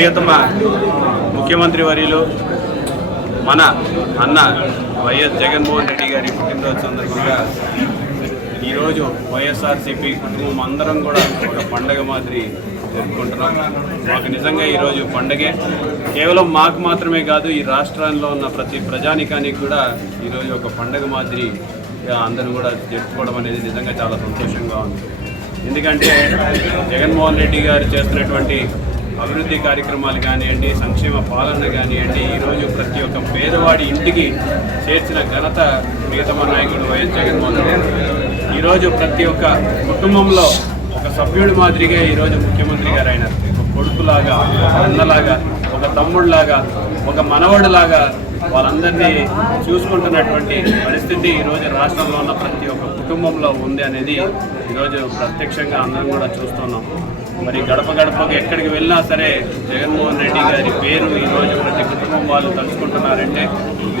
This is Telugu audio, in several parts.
ప్రియతమ ముఖ్యమంత్రి వర్యులు మన అన్న వైఎస్ జగన్మోహన్ రెడ్డి గారి పుట్టినరోజు సందర్భంగా ఈరోజు వైఎస్ఆర్సీపీ కుటుంబం అందరం కూడా ఒక పండగ మాదిరి జరుపుకుంటున్నాం. మాకు నిజంగా ఈరోజు పండగే. కేవలం మాకు మాత్రమే కాదు, ఈ రాష్ట్రంలో ఉన్న ప్రతి ప్రజానికానికి కూడా ఈరోజు ఒక పండగ మాదిరి అందరూ కూడా జరుపుకోవడం అనేది నిజంగా చాలా సంతోషంగా ఉంది. ఎందుకంటే జగన్మోహన్ రెడ్డి గారు చేస్తున్నటువంటి అభివృద్ధి కార్యక్రమాలు కానివ్వండి, సంక్షేమ పాలన కానివ్వండి, ఈరోజు ప్రతి ఒక్క పేదవాడి ఇంటికి చేర్చిన ఘనత ప్రియతమ నాయకుడు వైఎస్ జగన్మోహన్ రెడ్డి. ఈరోజు ప్రతి ఒక్క కుటుంబంలో ఒక సభ్యుడి మాదిరిగా ఈరోజు ముఖ్యమంత్రి గారు అయినారు. ఒక కొడుకులాగా, ఒక అన్నలాగా, ఒక తమ్ముడిలాగా, ఒక మనవడిలాగా వాళ్ళందరినీ చూసుకుంటున్నటువంటి పరిస్థితి ఈరోజు రాష్ట్రంలో ఉన్న ప్రతి ఒక్క కుటుంబంలో ఉంది అనేది ఈరోజు ప్రత్యక్షంగా అందరం కూడా చూస్తున్నాం. మరి గడప గడపకు ఎక్కడికి వెళ్ళినా సరే జగన్మోహన్ రెడ్డి గారి పేరు ఈరోజు ప్రతి కుటుంబం వాళ్ళు తలుచుకుంటున్నారంటే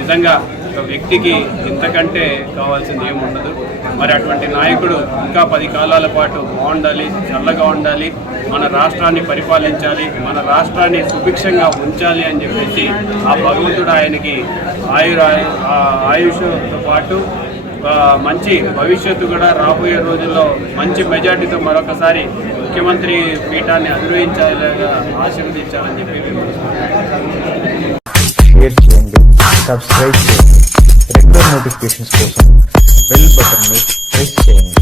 నిజంగా ఒక వ్యక్తికి ఇంతకంటే కావాల్సింది ఏముండదు. మరి అటువంటి నాయకుడు ఇంకా 10 కాలాల పాటు బాగుండాలి, చల్లగా ఉండాలి, మన రాష్ట్రాన్ని పరిపాలించాలి, మన రాష్ట్రాన్ని సుభిక్షంగా ఉంచాలి అని చెప్పేసి ఆ భగవంతుడు ఆయనకి ఆయుష్తో పాటు మంచి భవిష్యత్తు కూడా రాబోయే రోజుల్లో మంచి మెజార్టీతో మరొకసారి ముఖ్యమంత్రి పీఠాన్ని అధిరోహించాలిగా ఆశీర్వదించాలని చెప్పి సబ్స్క్రైబ్ చేయండి. రెగ్యులర్ నోటిఫికేషన్స్ కోసం బెల్ బటన్ ని ప్రెస్ చేయండి.